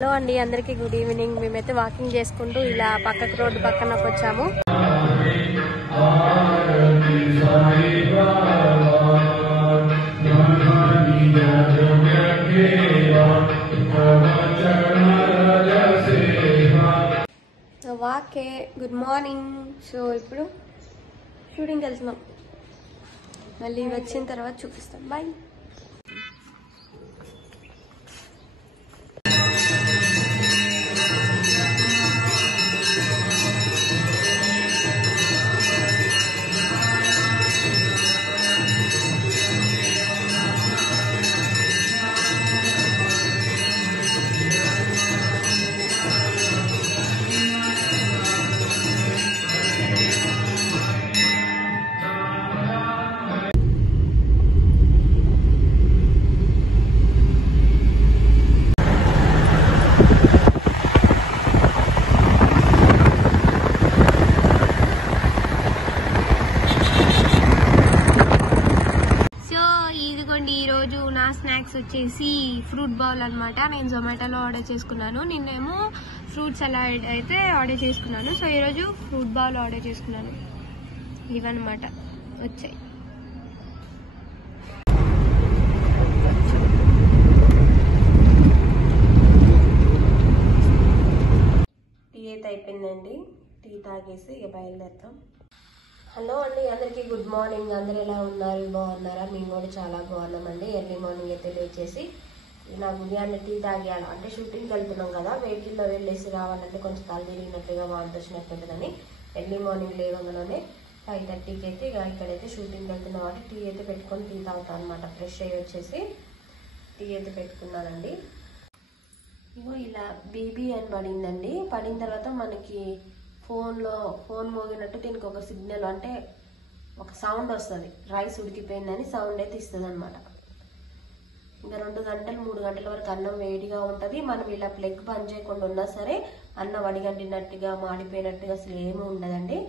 Hello అండి, అందరికీ good evening. మేమైతే వాకింగ్ చేసుకుంటూ ఇలా పక్కకు రోడ్డు పక్కనకు వచ్చాము. వాకే గుడ్ మార్నింగ్. సో ఇప్పుడు షూటింగ్కి వెళ్తున్నాం. మళ్ళీ వచ్చిన తర్వాత చూపిస్తాం. బాయ్. ఈరోజు నా స్నాక్స్ వచ్చేసి ఫ్రూట్ బౌల్ అనమాట. నేను జొమాటోలో ఆర్డర్ చేసుకున్నాను. నిన్నేమో ఫ్రూట్ సలాడ్ అయితే ఆర్డర్ చేసుకున్నాను. సో ఈరోజు ఫ్రూట్ బౌల్ ఆర్డర్ చేసుకున్నాను. ఇవన్నమాట వచ్చాయి. టీ అయితే అయిపోయిందండి. టీ తాగేసి ఇక బయలుదేరుతాం. హలో అండి, అందరికీ గుడ్ మార్నింగ్. అందరు ఎలా ఉన్నారు? బాగున్నారా? మేము కూడా చాలా బాగున్నామండి. ఎర్లీ మార్నింగ్ అయితే లేచేసి నాకు ఉదయాన్నే టీ తాగేయాలి. అంటే షూటింగ్కి వెళ్తున్నాం కదా, వెహికల్లో వెళ్ళేసి రావాలంటే కొంచెం తల తిరిగినట్టుగా వాంతి వచ్చినట్టుంటుందని ఎర్లీ మార్నింగ్ లేవగానే 5:30కి అయితే ఇక్కడైతే షూటింగ్కి వెళ్తున్నాం కాబట్టి టీ అయితే పెట్టుకొని టీ తాగుతాను అనమాట. ఫ్రెష్ అయ్యి వచ్చేసి టీ అయితే పెట్టుకున్నానండి. ఇగో ఇలా బీబీ అని పడిందండి. పడిన తర్వాత మనకి ఫోన్ మోగినట్టు దీనికి ఒక సిగ్నల్ అంటే ఒక సౌండ్ వస్తుంది. రైస్ ఉడికిపోయిందని సౌండ్ అయితే ఇస్తుంది అనమాట. ఇంకా 2 గంటలు 3 గంటల వరకు అన్నం వేడిగా ఉంటుంది. మనం ఇలా ప్లగ్ బంద్ చేయకుండా ఉన్నా సరే అన్నం వడిగంటినట్టుగా మాడిపోయినట్టుగా అసలు ఏమీ ఉండదండి.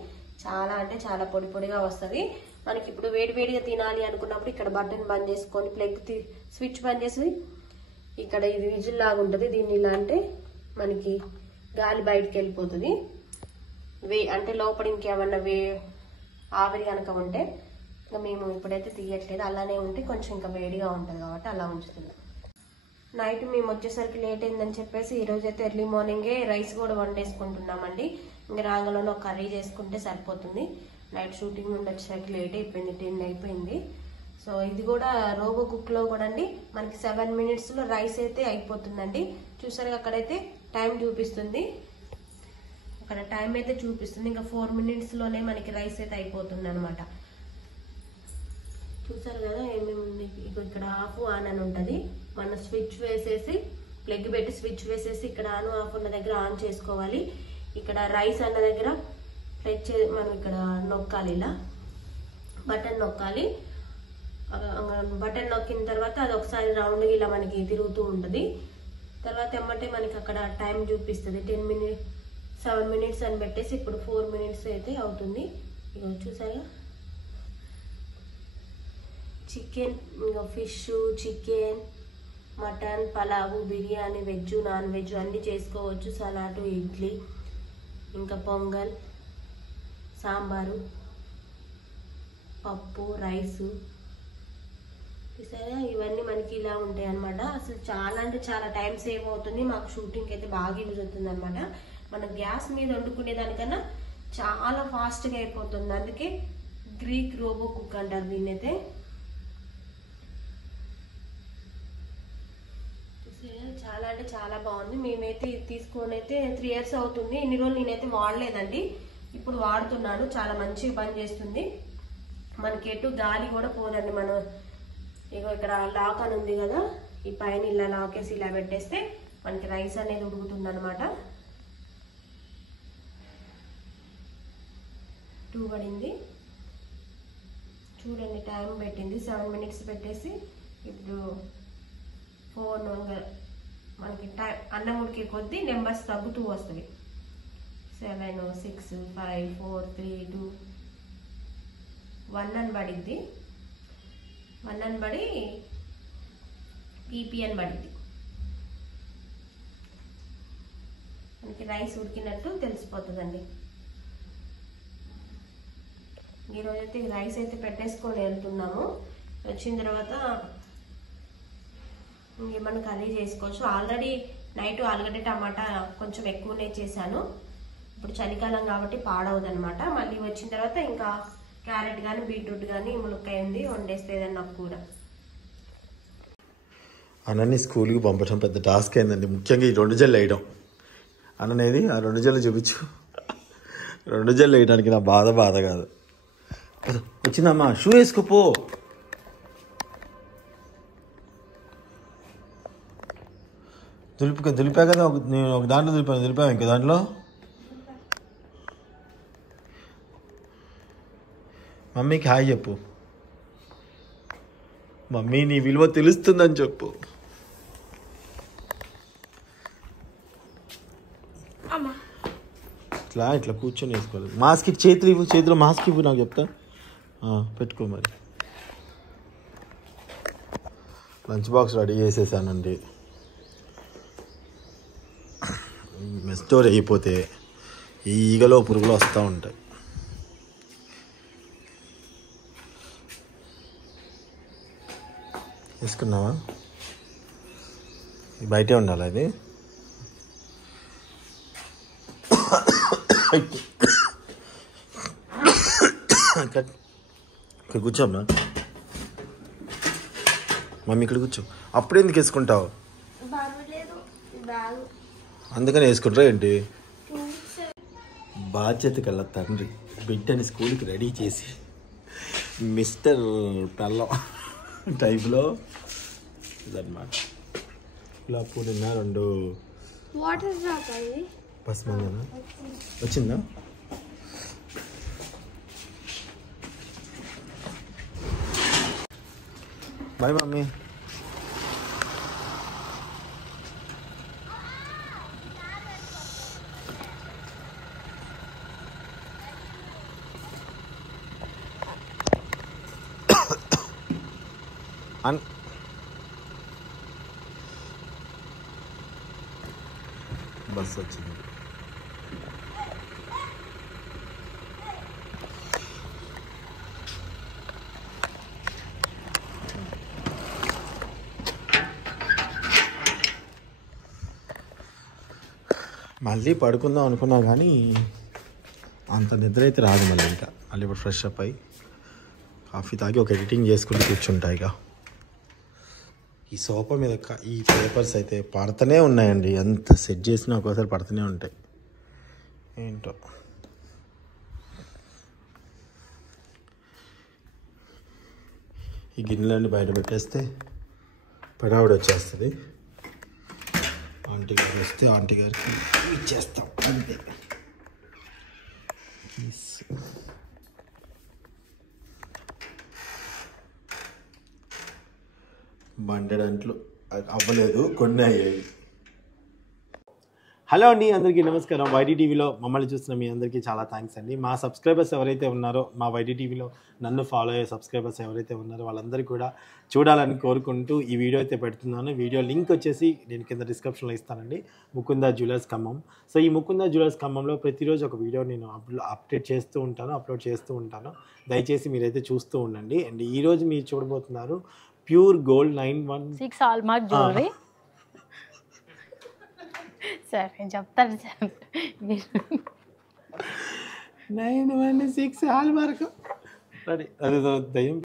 చాలా అంటే చాలా పొడి పొడిగా వస్తుంది. మనకి ఇప్పుడు వేడివేడిగా తినాలి అనుకున్నప్పుడు ఇక్కడ బటన్ బంద్ చేసుకొని స్విచ్ బంద్ చేసి ఇక్కడ ఇది విజిల్ లాగా ఉంటుంది. దీన్ని ఇలా అంటే మనకి గాలి బయటకు వెళ్ళిపోతుంది. అంటే లోపల ఇంకేమన్నా ఆవిరి కనుక ఉంటే ఇంకా మేము ఇప్పుడైతే తీయట్లేదు. అలానే ఉంటే కొంచెం ఇంకా వేడిగా ఉంటుంది కాబట్టి అలా ఉంచుతున్నాం. నైట్ మేము వచ్చేసరికి లేట్ అయిందని చెప్పేసి ఈరోజు అయితే ఎర్లీ మార్నింగే రైస్ కూడా వండేసుకుంటున్నామండి. ఇంకా రాంగలోనే ఒక కర్రీ చేసుకుంటే సరిపోతుంది. నైట్ షూటింగ్ నుండి వచ్చేసరికి లేట్ అయిపోయింది, 10 అయిపోయింది. సో ఇది కూడా రోబో కుక్లో కూడా అండి మనకి 7 minutesలో రైస్ అయితే అయిపోతుందండి. చూసారు అక్కడైతే టైం చూపిస్తుంది, అక్కడ టైం అయితే చూపిస్తుంది. ఇంకా 4 minutesలోనే మనకి రైస్ అయితే అయిపోతుంది అనమాట. చూసారు కదా ఏమేమి ఇక్కడ ఆఫ్ ఆన్ అని ఉంటుంది. మనం స్విచ్ వేసేసి ప్లగ్ పెట్టి స్విచ్ వేసేసి ఇక్కడ ఆన్ ఆఫ్ ఉన్న దగ్గర ఆన్ చేసుకోవాలి. ఇక్కడ రైస్ అన్న దగ్గర మనం ఇక్కడ నొక్కాలి, ఇలా బటన్ నొక్కాలి. బటన్ నొక్కిన తర్వాత అది ఒకసారి రౌండ్గా ఇలా మనకి తిరుగుతూ ఉంటుంది. తర్వాత ఏమంటే మనకి అక్కడ టైం చూపిస్తుంది 7 minutes అని పెట్టేసి ఇప్పుడు 4 minutes అయితే అవుతుంది. ఇక చూసారా చికెన్, ఇంకా fish, chicken, mutton, pulao, biryani, veg, non veg అన్నీ చేసుకోవచ్చు. సలాడ్, ఇడ్లీ, ఇంకా పొంగల్, సాంబారు, పప్పు, రైసు. చూసారా ఇవన్నీ మనకి ఇలా ఉంటాయి అనమాట. అసలు చాలా అంటే చాలా టైం సేవ్ అవుతుంది. మాకు షూటింగ్ అయితే బాగా యూజ్ అవుతుంది అనమాట. మన గ్యాస్ మీద వండుకునే దానికన్నా చాలా ఫాస్ట్గా అయిపోతుంది. అందుకే గ్రీక్ రోబో కుక్ అంటారు దీన్ని అయితే. చాలా అంటే చాలా బాగుంది. మేమైతే తీసుకొని అయితే 3 years అవుతుంది. ఇన్ని రోజులు నేనైతే వాడలేదండి, ఇప్పుడు వాడుతున్నాను. చాలా మంచిగా పని చేస్తుంది. మనకి ఎటు గాలి కూడా పోదండి. మనం ఇగో ఇక్కడ లాక్ అని ఉంది కదా, ఈ పైన ఇలా లాక్ వేసి ఇలా పెట్టేస్తే మనకి రైస్ అనేది ఉడుకుతుంది అనమాట. 2 పడింది చూడండి, టైం పెట్టింది 7 minutes పెట్టేసి ఇప్పుడు 4 మనకి టైం అన్నం ఉడికే కొద్దీ నెంబర్స్ తగ్గుతూ వస్తుంది. 7 6 5 4 3 2 1 అని పడిద్ది. 1 అని పడి పీపీ అని పడింది. మనకి రైస్ ఉడికినట్టు తెలిసిపోతుందండి. ఈరోజైతే రైస్ అయితే పెట్టేసుకొని వెళ్తున్నాము. వచ్చిన తర్వాత ఇంకేమన్నా కర్రీ చేసుకోవచ్చు. ఆల్రెడీ నైట్ ఆలుగడ్డ టమాటా కొంచెం ఎక్కువనే చేశాను. ఇప్పుడు చలికాలం కాబట్టి పాడవదనమాట. మళ్ళీ వచ్చిన తర్వాత ఇంకా క్యారెట్ కానీ బీట్రూట్ కానీ ములక్కాయ ఉంది, వండేస్తే ఏదన్నా కూర. అన్నని స్కూల్కి పంపడం పెద్ద టాస్క్ అయిందండి. ముఖ్యంగా ఈ 2 జల్లు వేయడం. అన్ననేది ఆ 2 జల్లు చూపించు. 2 జల్లు వేయడానికి నా బాధ కాదు. వచ్చిందమ్మా, షూ వేసుకోపో. దులిపా కదా, నేను ఒక దాంట్లో దులిపావు ఇంకో దాంట్లో. మమ్మీకి హాయ్ చెప్పు. మమ్మీ నీ విలువ తెలుస్తుందని చెప్పు. ఇట్లా కూర్చొని వేసుకోవాలి. మాస్క్ చేతిలో మాస్క్ ఇవ్వు, నాకు చెప్తా. పెట్టుకో మరి. లంచ్ బాక్స్ రెడీ చేసేసానండి. మెస్ డోర్ అయిపోతే ఈగలో పురుగులు వస్తూ ఉంటాయి. వేసుకున్నావా? బయటే ఉండాలి అది. ఇక్కడ కూర్చోమ్మా. మమ్మీ ఇక్కడ కూర్చో. అప్పుడు ఎందుకు వేసుకుంటావు? అందుకని వేసుకుంటారా ఏంటి? బాధ్యత కల తండ్రి బిడ్డని స్కూల్కి రెడీ చేసి మిస్టర్ పెళ్ళం టైప్లో ఇదన్నమాట. ఇలా పూడిన 2 పసుమన్నా వచ్చిందా? Bye mummy. బస్ వచ్చింది. మళ్ళీ పడుకుందాం అనుకున్నా కానీ అంత నిద్ర అయితే రాదు. మళ్ళీ ఇప్పుడు ఫ్రెష్ అప్ అయ్యి కాఫీ తాగి ఒక ఎడిటింగ్ చేసుకుంటూ కూర్చుంటాయి. ఇక ఈ సోఫా మీద ఈ పేపర్స్ అయితే పడుతూనే ఉన్నాయండి. ఎంత సెట్ చేసినా ఒక్కోసారి పడుతూనే ఉంటాయి. ఏంటో ఈ గిన్నెలన్నీ బయట పెట్టేస్తే పడావిడ వచ్చేస్తుంది. ఆంటీ గారు వస్తే ఆంటీ గారికి ఇచ్చేస్తాం అంతే. బండడంట్లు అవ్వలేదు, కొన్ని అయ్యాయి. హలో అండి, అందరికీ నమస్కారం. వైటీ టీవీలో మమ్మల్ని చూస్తున్న మీ అందరికీ చాలా థ్యాంక్స్ అండి. మా సబ్స్క్రైబర్స్ ఎవరైతే ఉన్నారో, మా వైటీ టీవీలో నన్ను ఫాలో అయ్యే సబ్స్క్రైబర్స్ ఎవరైతే ఉన్నారో వాళ్ళందరూ కూడా చూడాలని కోరుకుంటూ ఈ వీడియో అయితే పెడుతున్నాను. వీడియో లింక్ వచ్చేసి నేను కింద డిస్క్రిప్షన్లో ఇస్తానండి. ముకుంద జ్యువెలర్స్ ఖమ్మం. సో ఈ ముకుంద జ్యువెలర్స్ ఖమ్మంలో ప్రతిరోజు ఒక వీడియో నేను అప్లోడ్ చేస్తూ ఉంటాను. దయచేసి మీరైతే చూస్తూ ఉండండి. అండ్ ఈరోజు మీరు చూడబోతున్నారు pure gold 916 hallmark jewellery. Sir నేను చెప్తాను సార్. 916 హాల్మార్క్. రెడీ. అదే దయ్యం